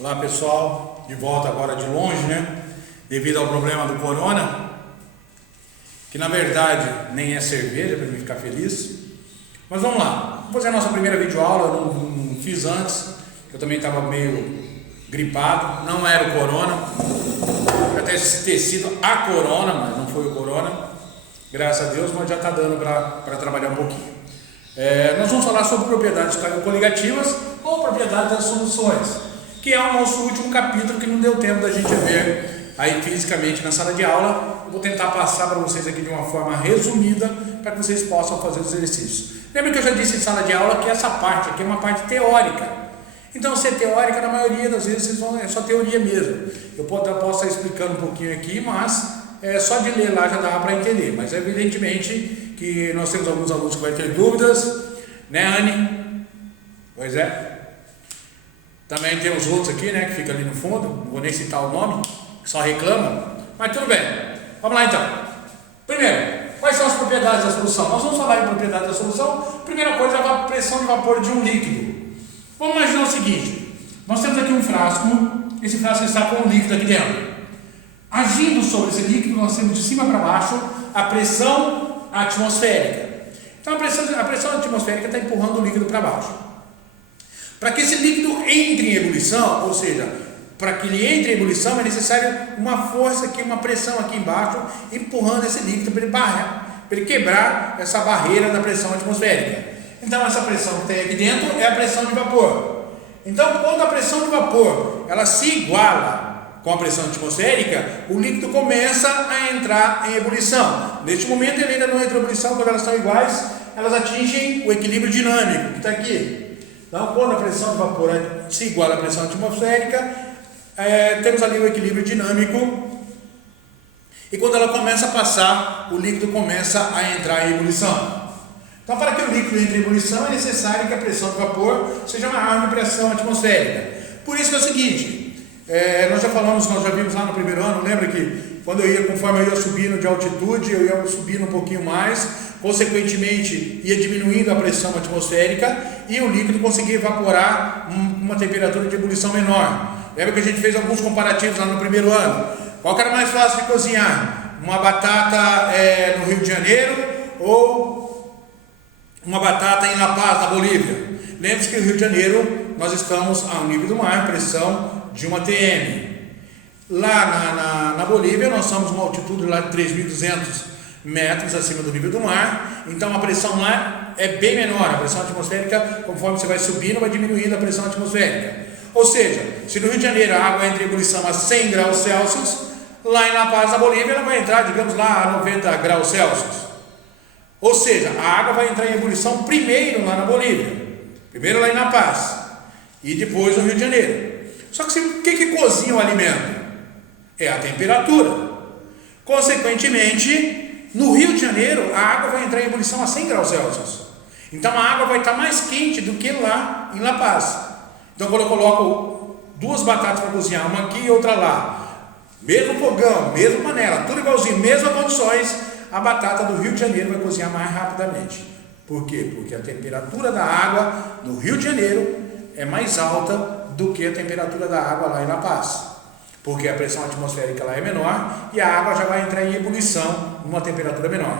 Olá pessoal, de volta agora de longe, né? Devido ao problema do corona, que na verdade nem é cerveja para mim ficar feliz. Mas vamos lá, vamos fazer a nossa primeira videoaula. Eu não fiz antes, eu também estava meio gripado, não era o corona, até ter sido a corona, mas não foi o corona, graças a Deus, mas já está dando para trabalhar um pouquinho. Nós vamos falar sobre propriedades coligativas ou propriedades das soluções, que é o nosso último capítulo que não deu tempo da gente ver aí fisicamente na sala de aula. Eu vou tentar passar para vocês aqui de uma forma resumida para que vocês possam fazer os exercícios. Lembra que eu já disse em sala de aula que essa parte aqui é uma parte teórica. Então, se é teórica, na maioria das vezes é só teoria mesmo. Eu posso estar explicando um pouquinho aqui, mas só de ler lá já dá para entender. Mas evidentemente que nós temos alguns alunos que vão ter dúvidas, né, Anne? Pois é. Também temos outros aqui, né, que fica ali no fundo, não vou nem citar o nome, que só reclamam, mas tudo bem. Vamos lá então. Primeiro, quais são as propriedades da solução? Nós vamos falar em propriedades da solução. Primeira coisa é a pressão de vapor de um líquido. Vamos imaginar o seguinte: nós temos aqui um frasco, esse frasco está com um líquido aqui dentro. Agindo sobre esse líquido, nós temos de cima para baixo a pressão atmosférica. Então a pressão atmosférica está empurrando o líquido para baixo. Para que esse líquido entre em ebulição, ou seja, para que ele entre em ebulição é necessário uma força aqui, uma pressão aqui embaixo, empurrando esse líquido para ele quebrar essa barreira da pressão atmosférica. Então essa pressão que tem aqui dentro é a pressão de vapor. Então quando a pressão de vapor ela se iguala com a pressão atmosférica, o líquido começa a entrar em ebulição. Neste momento ele ainda não entra em ebulição, quando elas estão iguais, elas atingem o equilíbrio dinâmico, que está aqui. Então, quando a pressão de vapor se iguala à pressão atmosférica, temos ali o equilíbrio dinâmico, e quando ela começa a passar, o líquido começa a entrar em ebulição. Então, para que o líquido entre em ebulição, é necessário que a pressão de vapor seja maior que a pressão atmosférica. Por isso que é o seguinte, nós já vimos lá no primeiro ano, lembra que conforme eu ia subindo de altitude, eu ia subindo um pouquinho mais, consequentemente ia diminuindo a pressão atmosférica e o líquido conseguia evaporar uma temperatura de ebulição menor. Lembra que a gente fez alguns comparativos lá no primeiro ano? Qual que era mais fácil de cozinhar? Uma batata no Rio de Janeiro ou uma batata em La Paz, na Bolívia? Lembre-se que no Rio de Janeiro nós estamos ao nível do mar, pressão de 1 atm. Lá na Bolívia nós estamos uma altitude lá de 3.200 metros acima do nível do mar, então a pressão lá é bem menor. A pressão atmosférica, conforme você vai subindo, vai diminuindo a pressão atmosférica. Ou seja, se no Rio de Janeiro a água entra em ebulição a 100 graus Celsius, lá em La Paz, na Bolívia, ela vai entrar, digamos lá, a 90 graus Celsius. Ou seja, a água vai entrar em ebulição primeiro lá na Bolívia, primeiro lá em La Paz e depois no Rio de Janeiro. Só que o que cozinha o alimento? É a temperatura. Consequentemente, no Rio de Janeiro, a água vai entrar em ebulição a 100 graus Celsius. Então a água vai estar mais quente do que lá em La Paz. Então quando eu coloco duas batatas para cozinhar, uma aqui e outra lá, mesmo fogão, mesma panela, tudo igualzinho, mesmas condições, a batata do Rio de Janeiro vai cozinhar mais rapidamente. Por quê? Porque a temperatura da água no Rio de Janeiro é mais alta do que a temperatura da água lá em La Paz. Porque a pressão atmosférica lá é menor e a água já vai entrar em ebulição numa temperatura menor.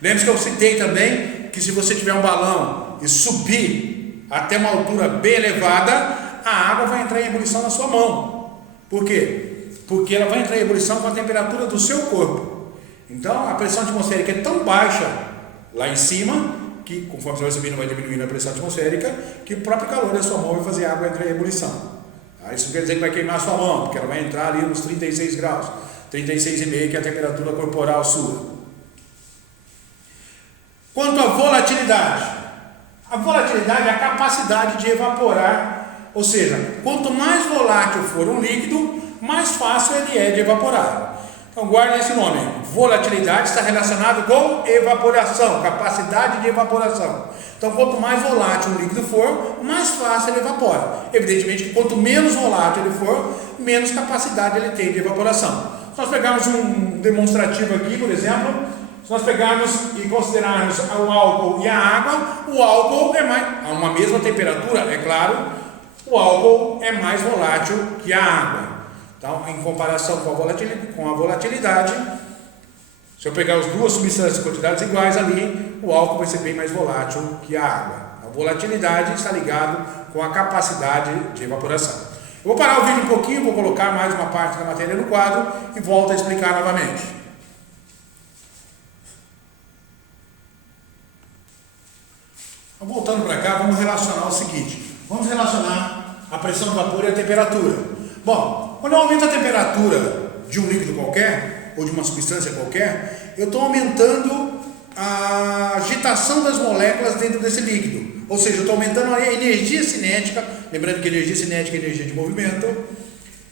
Lembre-se que eu citei também que se você tiver um balão e subir até uma altura bem elevada, a água vai entrar em ebulição na sua mão. Por quê? Porque ela vai entrar em ebulição com a temperatura do seu corpo. Então a pressão atmosférica é tão baixa lá em cima, que conforme você vai subindo vai diminuindo a pressão atmosférica, que o próprio calor da sua mão vai fazer a água entrar em ebulição. Isso não quer dizer que vai queimar a sua mão, porque ela vai entrar ali nos 36 graus, 36,5, que é a temperatura corporal sua. Quanto à volatilidade, a volatilidade é a capacidade de evaporar, ou seja, quanto mais volátil for um líquido, mais fácil ele é de evaporar. Então guarda esse nome, volatilidade está relacionado com evaporação, capacidade de evaporação. Então quanto mais volátil o líquido for, mais fácil ele evapora. Evidentemente que quanto menos volátil ele for, menos capacidade ele tem de evaporação. Se nós pegarmos um demonstrativo aqui, por exemplo, se nós pegarmos e considerarmos o álcool e a água, o álcool é mais, a uma mesma temperatura, é claro, o álcool é mais volátil que a água. Então, em comparação com a volatilidade, se eu pegar as duas substâncias em quantidades iguais ali, o álcool vai ser bem mais volátil que a água. A volatilidade está ligado com a capacidade de evaporação. Eu vou parar o vídeo um pouquinho, vou colocar mais uma parte da matéria no quadro e volto a explicar novamente. Então, voltando para cá, vamos relacionar o seguinte. Vamos relacionar a pressão de vapor e a temperatura. Bom, quando eu aumento a temperatura de um líquido qualquer, ou de uma substância qualquer, eu estou aumentando a agitação das moléculas dentro desse líquido. Ou seja, eu estou aumentando a energia cinética, lembrando que energia cinética é energia de movimento.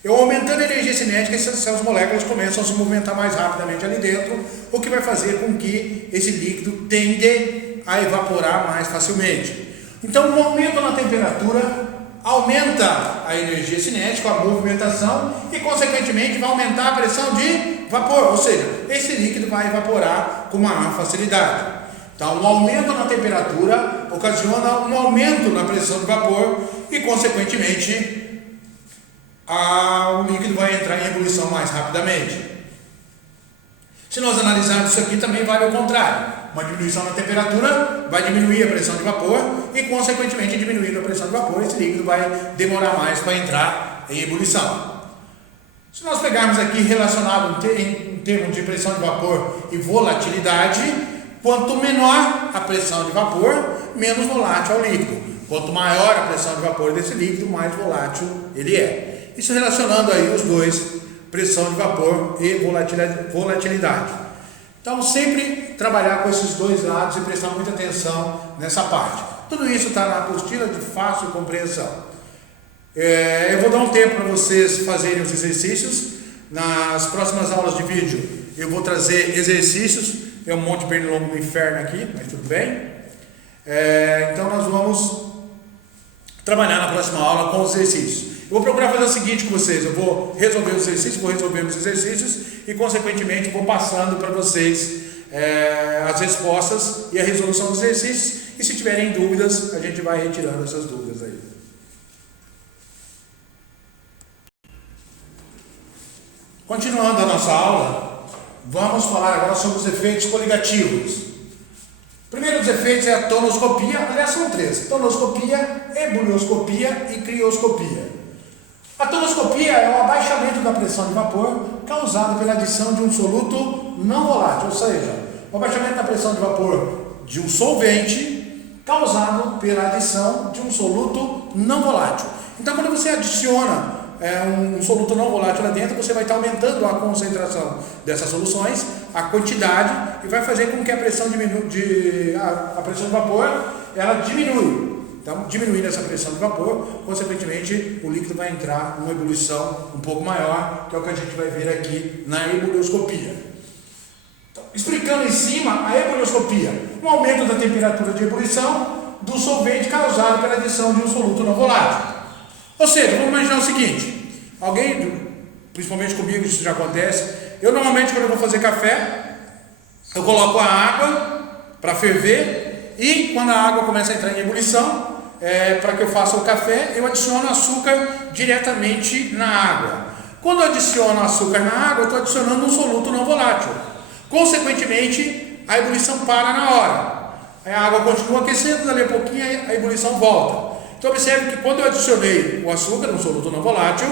Eu aumentando a energia cinética, essas moléculas começam a se movimentar mais rapidamente ali dentro, o que vai fazer com que esse líquido tende a evaporar mais facilmente. Então, um aumento na temperatura aumenta a energia cinética, a movimentação e, consequentemente, vai aumentar a pressão de vapor, ou seja, esse líquido vai evaporar com maior facilidade. Então, um aumento na temperatura ocasiona um aumento na pressão de vapor e, consequentemente, o líquido vai entrar em ebulição mais rapidamente. Se nós analisarmos isso aqui, também vale ao contrário. Uma diminuição na temperatura vai diminuir a pressão de vapor e, consequentemente, diminuindo a pressão de vapor, esse líquido vai demorar mais para entrar em ebulição. Se nós pegarmos aqui relacionado em termos de pressão de vapor e volatilidade, quanto menor a pressão de vapor, menos volátil é o líquido. Quanto maior a pressão de vapor desse líquido, mais volátil ele é. Isso relacionando aí os dois, pressão de vapor e volatilidade. Então, sempre trabalhar com esses dois lados e prestar muita atenção nessa parte. Tudo isso está na apostila de fácil compreensão. Eu vou dar um tempo para vocês fazerem os exercícios. Nas próximas aulas de vídeo, eu vou trazer exercícios. É um monte de pernilongo do inferno aqui, mas tudo bem. Então, nós vamos trabalhar na próxima aula com os exercícios. Eu vou procurar fazer o seguinte com vocês, eu vou resolver os exercícios, vou resolvendo os exercícios e, consequentemente, vou passando para vocês as respostas e a resolução dos exercícios, e se tiverem dúvidas, a gente vai retirando essas dúvidas aí. Continuando a nossa aula, vamos falar agora sobre os efeitos coligativos. O primeiro dos efeitos é a tonoscopia, aliás, são três: tonoscopia, ebullioscopia e crioscopia. A tonoscopia é o abaixamento da pressão de vapor causado pela adição de um soluto não volátil, ou seja, o abaixamento da pressão de vapor de um solvente causado pela adição de um soluto não volátil. Então, quando você adiciona um soluto não volátil lá dentro, você vai estar aumentando a concentração dessas soluções, a quantidade, e vai fazer com que a pressão a pressão de vapor ela diminui. Então, diminuindo essa pressão de vapor, consequentemente, o líquido vai entrar numa ebulição um pouco maior, que é o que a gente vai ver aqui na ebullioscopia. Então, explicando em cima a ebullioscopia, um aumento da temperatura de ebulição do solvente causado pela adição de um soluto não volátil. Ou seja, vamos imaginar o seguinte: alguém, principalmente comigo, isso já acontece. Eu normalmente, quando eu vou fazer café, eu coloco a água para ferver e, quando a água começa a entrar em ebulição, para que eu faça o café, eu adiciono açúcar diretamente na água. Quando eu adiciono açúcar na água, eu estou adicionando um soluto não volátil. Consequentemente, a ebulição para na hora. A água continua aquecendo, dali a pouquinho a ebulição volta. Então, observe que quando eu adicionei o açúcar, um soluto não volátil,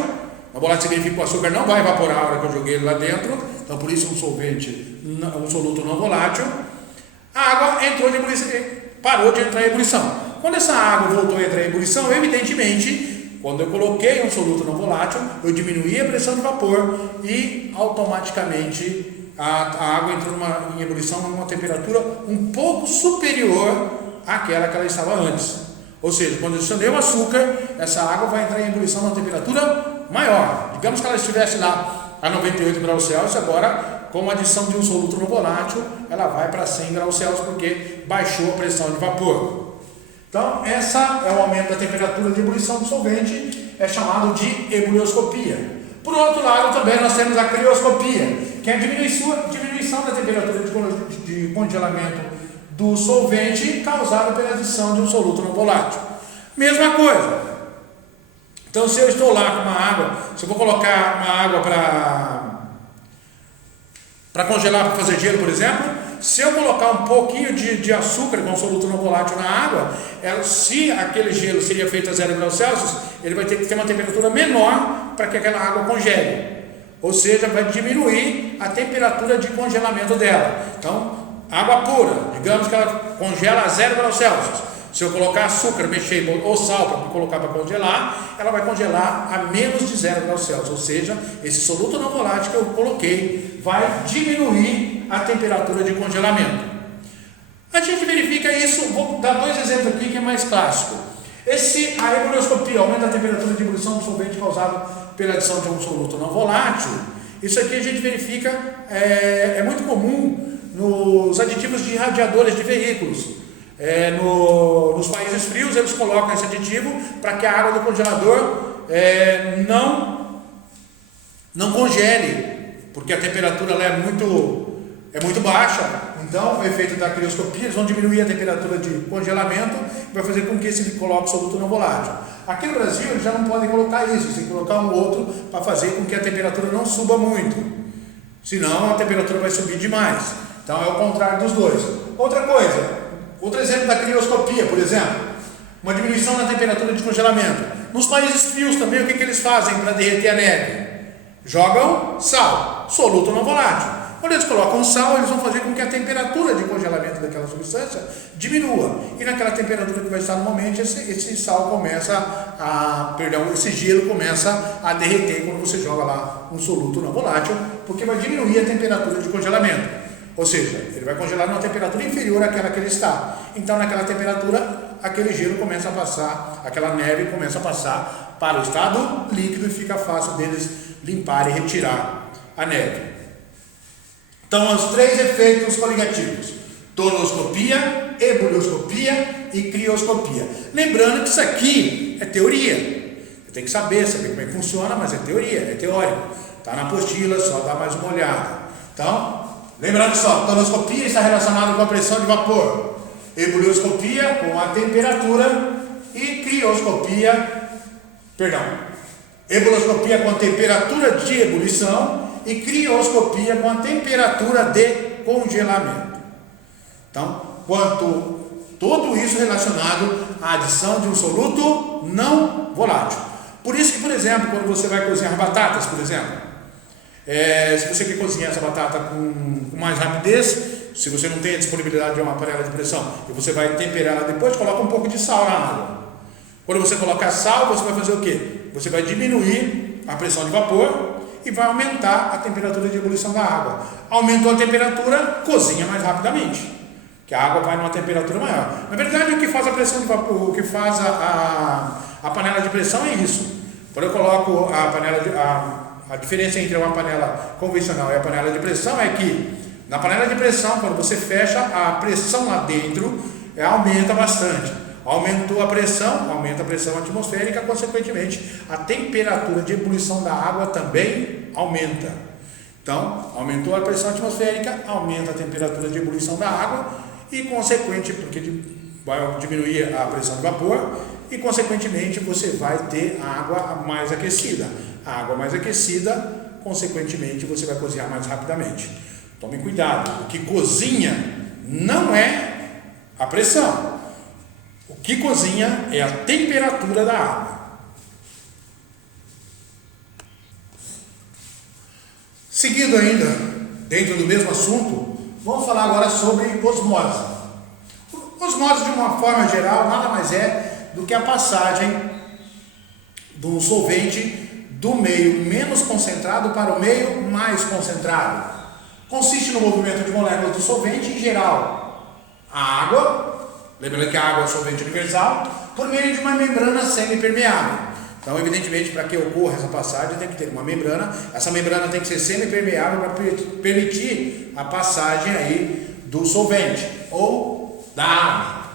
não volátil significa que o açúcar não vai evaporar a hora que eu joguei ele lá dentro, então por isso um soluto não volátil, a água entrou em ebulição, parou de entrar em ebulição. Quando essa água voltou a entrar em ebulição, evidentemente, quando eu coloquei um soluto não volátil, eu diminuí a pressão de vapor e automaticamente a água entrou em ebulição numa temperatura um pouco superior àquela que ela estava antes. Ou seja, quando eu adicionei o açúcar, essa água vai entrar em ebulição numa temperatura maior. Digamos que ela estivesse lá a 98 graus Celsius, agora, com a adição de um soluto não volátil, ela vai para 100 graus Celsius, porque baixou a pressão de vapor. Então, essa é o aumento da temperatura de ebulição do solvente, é chamado de ebullioscopia. Por outro lado, também nós temos a crioscopia, que é a diminuição da temperatura de congelamento do solvente causado pela adição de um soluto não volátil. Mesma coisa. Então, se eu estou lá com uma água, se eu vou colocar uma água para congelar, para fazer gelo, por exemplo, se eu colocar um pouquinho de açúcar com soluto não volátil na água, se aquele gelo seria feito a 0 graus Celsius, ele vai ter que ter uma temperatura menor para que aquela água congele. Ou seja, vai diminuir a temperatura de congelamento dela. Então, água pura, digamos que ela congela a 0 graus Celsius. Se eu colocar açúcar, mexer ou sal para colocar para congelar, ela vai congelar a menos de 0 graus Celsius. Ou seja, esse soluto não volátil que eu coloquei vai diminuir a temperatura de congelamento. A gente verifica isso, vou dar dois exemplos aqui que é mais clássico. A ebulioscopia aumenta a temperatura de ebulição do solvente causado pela adição de um soluto não volátil. Isso aqui a gente verifica, é muito comum nos aditivos de radiadores de veículos. Nos países frios eles colocam esse aditivo para que a água do congelador não congele, porque a temperatura ela é muito baixa. Então, o efeito da crioscopia, eles vão diminuir a temperatura de congelamento e vai fazer com que se coloque soluto não volátil. Aqui no Brasil eles já não podem colocar isso, eles têm que colocar um outro para fazer com que a temperatura não suba muito, senão a temperatura vai subir demais. Então é o contrário dos dois. Outro exemplo da crioscopia, por exemplo, uma diminuição na temperatura de congelamento. Nos países frios também, o que eles fazem para derreter a neve? Jogam sal, soluto não volátil. Quando eles colocam sal, eles vão fazer com que a temperatura de congelamento daquela substância diminua. E naquela temperatura que vai estar normalmente, esse sal começa esse gelo começa a derreter quando você joga lá um soluto não volátil, porque vai diminuir a temperatura de congelamento. Ou seja, ele vai congelar numa temperatura inferior àquela que ele está. Então, naquela temperatura, aquele gelo começa a passar, aquela neve começa a passar para o estado líquido e fica fácil deles limpar e retirar a neve. Então, os três efeitos coligativos: tonoscopia, ebulioscopia e crioscopia. Lembrando que isso aqui é teoria. Você tem que saber como é que funciona, mas é teoria, é teórico. Está na apostila, só dá mais uma olhada. Então, lembrando só, tonoscopia está relacionada com a pressão de vapor, ebulioscopia com a temperatura e ebulioscopia com a temperatura de ebulição e crioscopia com a temperatura de congelamento. Então, tudo isso relacionado à adição de um soluto não volátil. Por isso que, por exemplo, quando você vai cozinhar batatas, por exemplo, se você quer cozinhar essa batata com mais rapidez, se você não tem a disponibilidade de uma panela de pressão e você vai temperar ela depois, coloca um pouco de sal na água. Quando você colocar sal, você vai fazer o quê? Você vai diminuir a pressão de vapor e vai aumentar a temperatura de ebulição da água. Aumentou a temperatura, cozinha mais rapidamente, que a água vai numa temperatura maior. Na verdade, o que faz a pressão de vapor, o que faz a panela de pressão é isso. Quando eu coloco a diferença entre uma panela convencional e a panela de pressão é que na panela de pressão, quando você fecha, a pressão lá dentro aumenta bastante. Aumentou a pressão, aumenta a pressão atmosférica, consequentemente a temperatura de ebulição da água também aumenta. Então, aumentou a pressão atmosférica, aumenta a temperatura de ebulição da água e consequente, porque vai diminuir a pressão de vapor e consequentemente você vai ter a água mais aquecida. A água mais aquecida, consequentemente você vai cozinhar mais rapidamente. Tome cuidado, o que cozinha não é a pressão. O que cozinha é a temperatura da água. Seguindo ainda, dentro do mesmo assunto, vamos falar agora sobre osmose. Osmose, de uma forma geral, nada mais é do que a passagem do solvente do meio menos concentrado para o meio mais concentrado. Consiste no movimento de moléculas do solvente em geral. A água, lembrando que a água é solvente universal, por meio de uma membrana semipermeável. Então, evidentemente, para que ocorra essa passagem, tem que ter uma membrana. Essa membrana tem que ser semipermeável para permitir a passagem aí do solvente ou da água.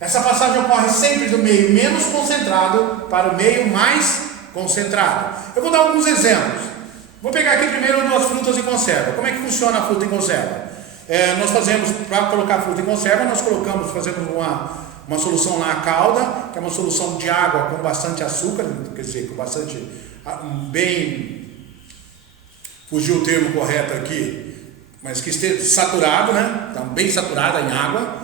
Essa passagem ocorre sempre do meio menos concentrado para o meio mais concentrado. Eu vou dar alguns exemplos. Vou pegar aqui primeiro duas frutas em conserva. Como é que funciona a fruta em conserva? Nós fazemos, para colocar a fruta em conserva, nós fazemos uma solução lá calda, que é uma solução de água com bastante açúcar, quer dizer, com bastante, fugiu o termo correto aqui, mas que esteja saturado, né? Então, bem saturada em água,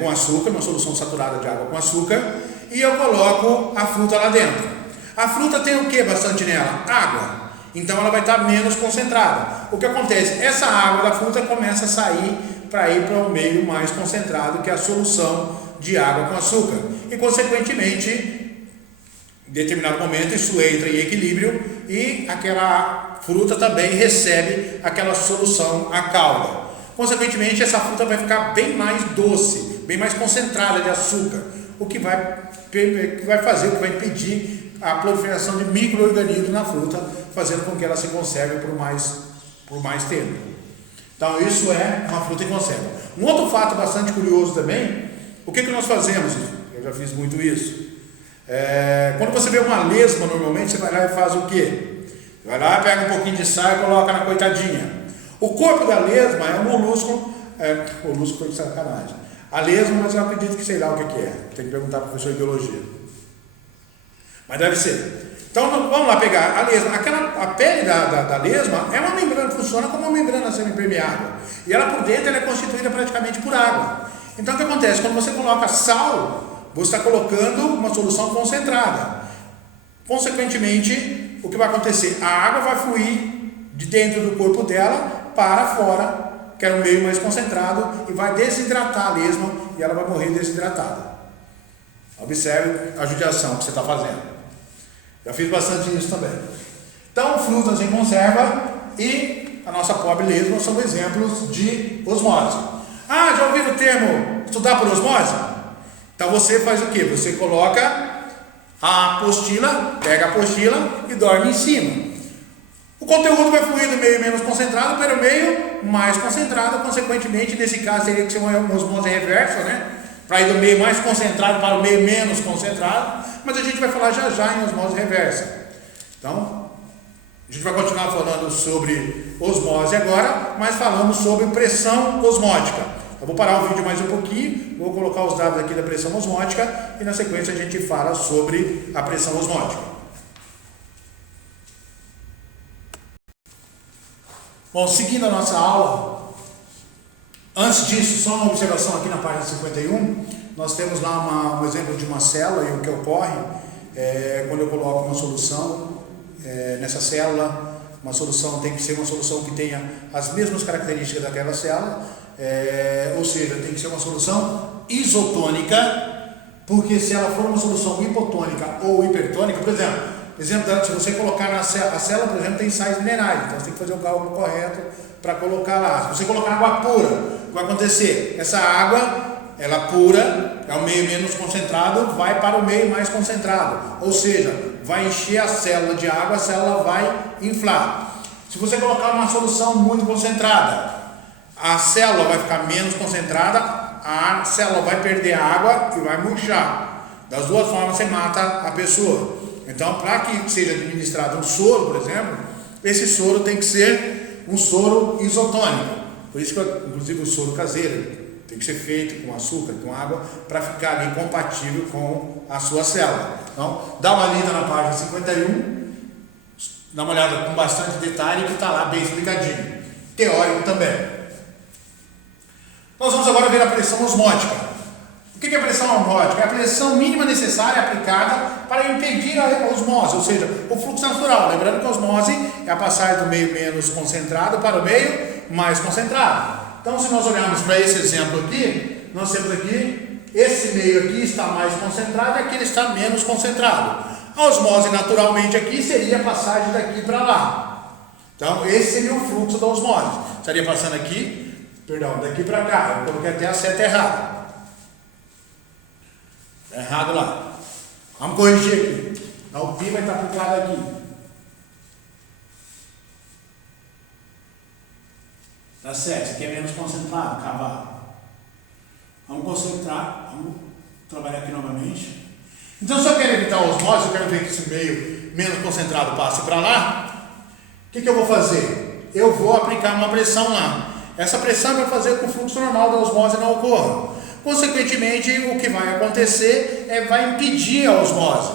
com açúcar, uma solução saturada de água com açúcar, e eu coloco a fruta lá dentro. A fruta tem o que bastante nela? Água. Então ela vai estar menos concentrada. O que acontece? Essa água da fruta começa a sair para ir para o meio mais concentrado, que é a solução de água com açúcar. E consequentemente, em determinado momento, isso entra em equilíbrio e aquela fruta também recebe aquela solução, a calda. Consequentemente, essa fruta vai ficar bem mais doce, bem mais concentrada de açúcar, o que vai fazer, o que vai impedir a proliferação de micro-organismos na fruta, fazendo com que ela se conserve por mais tempo. Então isso é uma fruta em conserva. Um outro fato bastante curioso também, o que nós fazemos? Eu já fiz muito isso. Quando você vê uma lesma, normalmente você vai lá e faz o quê? Vai lá, pega um pouquinho de sal e coloca na coitadinha. O corpo da lesma é um molusco, molusco foi de sacanagem. A lesma, mas eu acredito que sei lá o que é. Tem que perguntar para o professor de biologia. Mas deve ser. Então vamos lá pegar a lesma. A pele da lesma é uma membrana, funciona como uma membrana semi-impermeável. E ela por dentro ela é constituída praticamente por água. Então o que acontece? Quando você coloca sal, você está colocando uma solução concentrada. Consequentemente, o que vai acontecer? A água vai fluir de dentro do corpo dela para fora, que é o meio mais concentrado, e vai desidratar a lesma e ela vai morrer desidratada. Observe a judiação que você está fazendo. Já fiz bastante isso também. Então, frutas em conserva e a nossa pobre lesma são exemplos de osmose. Já ouviram o termo estudar por osmose? Então você faz o que? Você coloca a apostila, pega a apostila e dorme em cima. O conteúdo vai fluir do meio menos concentrado para o meio mais concentrado, consequentemente, nesse caso teria que ser uma osmose reversa, né? Para ir do meio mais concentrado para o meio menos concentrado, mas a gente vai falar já já em osmose reversa. Então, a gente vai continuar falando sobre osmose agora, mas falando sobre pressão osmótica. Eu vou parar o vídeo mais um pouquinho, vou colocar os dados aqui da pressão osmótica e na sequência a gente fala sobre a pressão osmótica. Bom, seguindo a nossa aula, antes disso, só uma observação aqui na página 51, nós temos lá um exemplo de uma célula e o que ocorre quando eu coloco uma solução nessa célula. Uma solução tem que ser uma solução que tenha as mesmas características daquela célula, ou seja, tem que ser uma solução isotônica, porque se ela for uma solução hipotônica ou hipertônica, por exemplo, se você colocar a célula, por exemplo, tem sais minerais, então você tem que fazer o cálculo correto para colocar lá. Se você colocar água pura, o que vai acontecer? Essa água, ela pura, é o meio menos concentrado, vai para o meio mais concentrado, ou seja, vai encher a célula de água, a célula vai inflar. Se você colocar uma solução muito concentrada, a célula vai ficar menos concentrada, a célula vai perder água e vai murchar. Das duas formas você mata a pessoa. Então, para que seja administrado um soro, por exemplo, esse soro tem que ser um soro isotônico. Por isso que, inclusive, o soro caseiro tem que ser feito com açúcar, com água, para ficar ali compatível com a sua célula. Então, dá uma lida na página 51, dá uma olhada com bastante detalhe, que está lá bem explicadinho. Teórico também. Nós vamos agora ver a pressão osmótica. O que é a pressão osmótica? É a pressão mínima necessária aplicada para impedir a osmose, ou seja, o fluxo natural. Lembrando que a osmose é a passagem do meio menos concentrado para o meio mais concentrado. Então, se nós olharmos para esse exemplo aqui, nós temos aqui, esse meio aqui está mais concentrado e aqui ele está menos concentrado. A osmose, naturalmente, aqui seria a passagem daqui para lá. Então, esse seria o fluxo da osmose. Estaria passando aqui, daqui para cá. Eu coloquei até a seta errada. Está errado lá. Vamos corrigir aqui. O pi vai estar aplicado aqui. Tá certo, isso aqui é menos concentrado, cavalo. Vamos concentrar, vamos trabalhar aqui novamente. Então, se eu quero evitar a osmose, eu quero ver que esse meio menos concentrado passe para lá, o que eu vou fazer? Eu vou aplicar uma pressão lá. Essa pressão vai fazer com que o fluxo normal da osmose não ocorra. Consequentemente, o que vai acontecer vai impedir a osmose.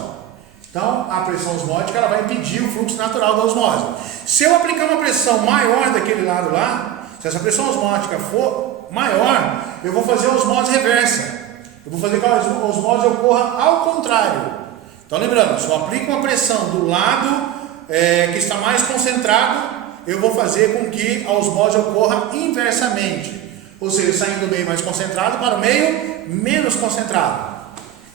Então, a pressão osmótica ela vai impedir o fluxo natural da osmose. Se eu aplicar uma pressão maior daquele lado lá, se essa pressão osmótica for maior, eu vou fazer a osmose reversa. Eu vou fazer que a osmose ocorra ao contrário. Então, lembrando, se eu aplico uma pressão do lado que está mais concentrado, eu vou fazer com que a osmose ocorra inversamente. Ou seja, saindo do meio mais concentrado para o meio menos concentrado.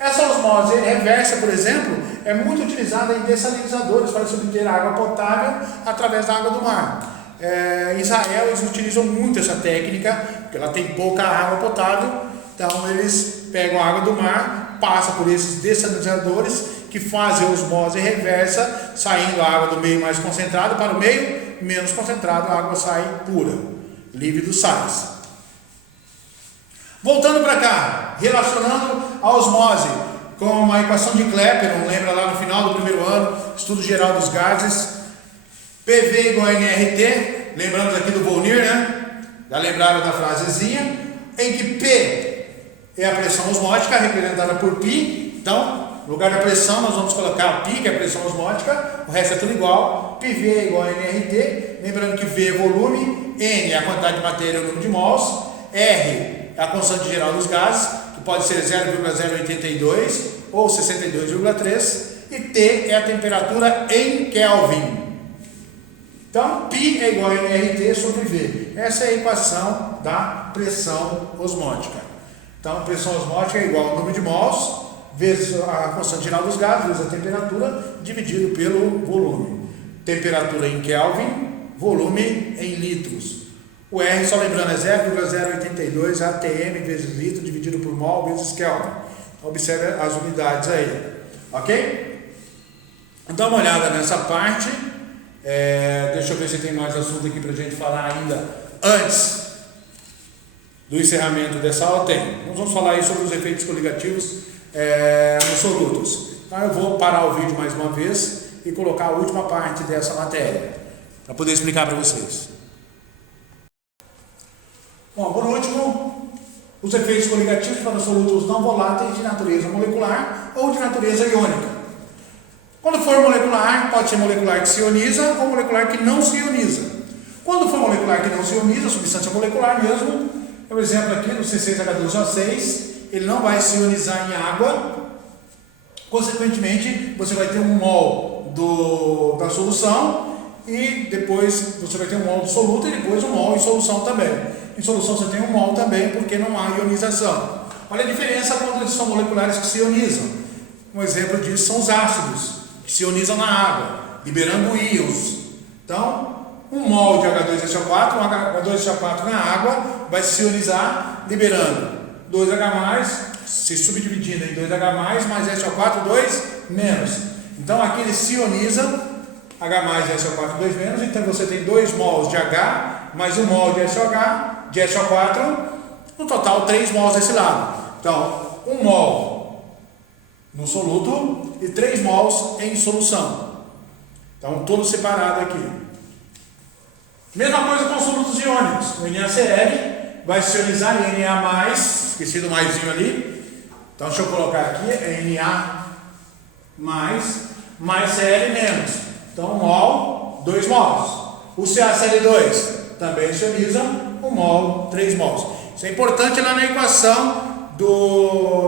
Essa osmose reversa, por exemplo, é muito utilizada em dessalinizadores para se obter água potável através da água do mar. Em Israel eles utilizam muito essa técnica, porque lá tem pouca água potável, então eles pegam a água do mar, passam por esses dessalinizadores que fazem a osmose reversa, saindo a água do meio mais concentrado para o meio menos concentrado, a água sai pura, livre dos sais. Voltando para cá, relacionando a osmose com a equação de Clapeyron, lembra lá no final do primeiro ano, estudo geral dos gases, PV igual a NRT, lembramos aqui do Volnir, né? Já lembraram da frasezinha, em que P é a pressão osmótica, representada por π, então, no lugar da pressão nós vamos colocar π, que é a pressão osmótica, o resto é tudo igual, PV é igual a NRT, lembrando que V é volume, N é a quantidade de matéria e o número de mols, R é a constante geral dos gases, que pode ser 0,082 ou 62,3, e T é a temperatura em Kelvin. Então, π é igual a nRT sobre V. Essa é a equação da pressão osmótica. Então, a pressão osmótica é igual ao número de mols, vezes a constante geral dos gases, vezes a temperatura, dividido pelo volume. Temperatura em Kelvin, volume em litros. O R, só lembrando, é 0,082 atm vezes litro dividido por mol vezes Kelvin. Observe as unidades aí, ok? Dá uma olhada nessa parte. Deixa eu ver se tem mais assunto aqui para a gente falar ainda antes do encerramento dessa aula. Tem. Nós vamos falar aí sobre os efeitos coligativos nos solutos. Então eu vou parar o vídeo mais uma vez e colocar a última parte dessa matéria para poder explicar para vocês. Bom, por último, os efeitos coligativos para solutos não voláteis de natureza molecular ou de natureza iônica. Quando for molecular, pode ser molecular que se ioniza ou molecular que não se ioniza. Quando for molecular que não se ioniza, substância molecular mesmo, é o exemplo aqui do C6H12O6, ele não vai se ionizar em água, consequentemente, você vai ter um mol da solução e depois você vai ter um mol do soluto e depois um mol em solução também. Em solução você tem um mol também, porque não há ionização. Olha a diferença quando eles são moleculares que se ionizam. Um exemplo disso são os ácidos, que se ionizam na água, liberando íons. Então, um mol de H2SO4, um H2SO4 na água, vai se ionizar, liberando 2H+, se subdividindo em 2H+, mais SO4, 2 menos. Então, aqui ele se ioniza, H+, SO4, 2 menos, então você tem 2 mols de H, mais 1 mol de SO4, no total 3 mols desse lado. Então, 1 mol no soluto e 3 mols em solução. Então, todo separado aqui. Mesma coisa com solutos iônicos. O NaCl vai se ionizar em Na+, esqueci do maisinho ali. Então, deixa eu colocar aqui, Na+, mais Cl-. Então, 1 mol, 2 mols. O CaCl2 também se ioniza, 1 mol, 3 mols. Isso é importante lá na equação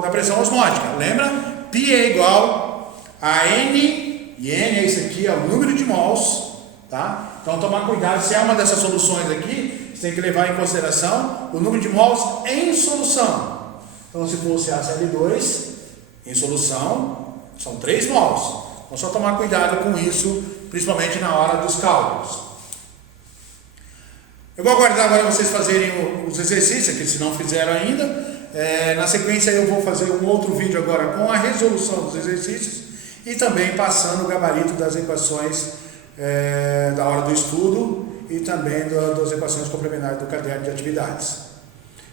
da pressão osmótica. Lembra? Π é igual a N, e N é isso aqui, é o número de mols, tá? Então, tomar cuidado, se é uma dessas soluções aqui, você tem que levar em consideração o número de mols em solução. Então, se for o CaCl2 em solução, são 3 mols. Então, só tomar cuidado com isso, principalmente na hora dos cálculos. Eu vou aguardar agora vocês fazerem os exercícios, que se não fizeram ainda. Na sequência eu vou fazer um outro vídeo agora com a resolução dos exercícios e também passando o gabarito das equações da hora do estudo e também das equações complementares do caderno de atividades.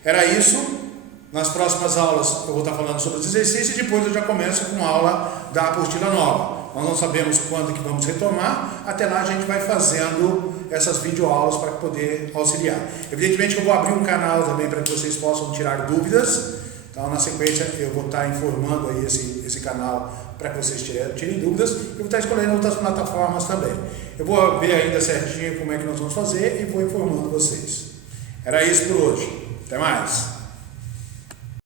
Era isso. Nas próximas aulas eu vou estar falando sobre os exercícios e depois eu já começo com a aula da apostila nova. Nós não sabemos quando que vamos retomar, até lá a gente vai fazendo essas videoaulas para poder auxiliar. Evidentemente que eu vou abrir um canal também para que vocês possam tirar dúvidas Então, na sequência, eu vou estar informando aí esse canal para que vocês tirem dúvidas. Eu vou estar escolhendo outras plataformas também. Eu vou ver ainda certinho como é que nós vamos fazer e vou informando vocês. Era isso por hoje. Até mais!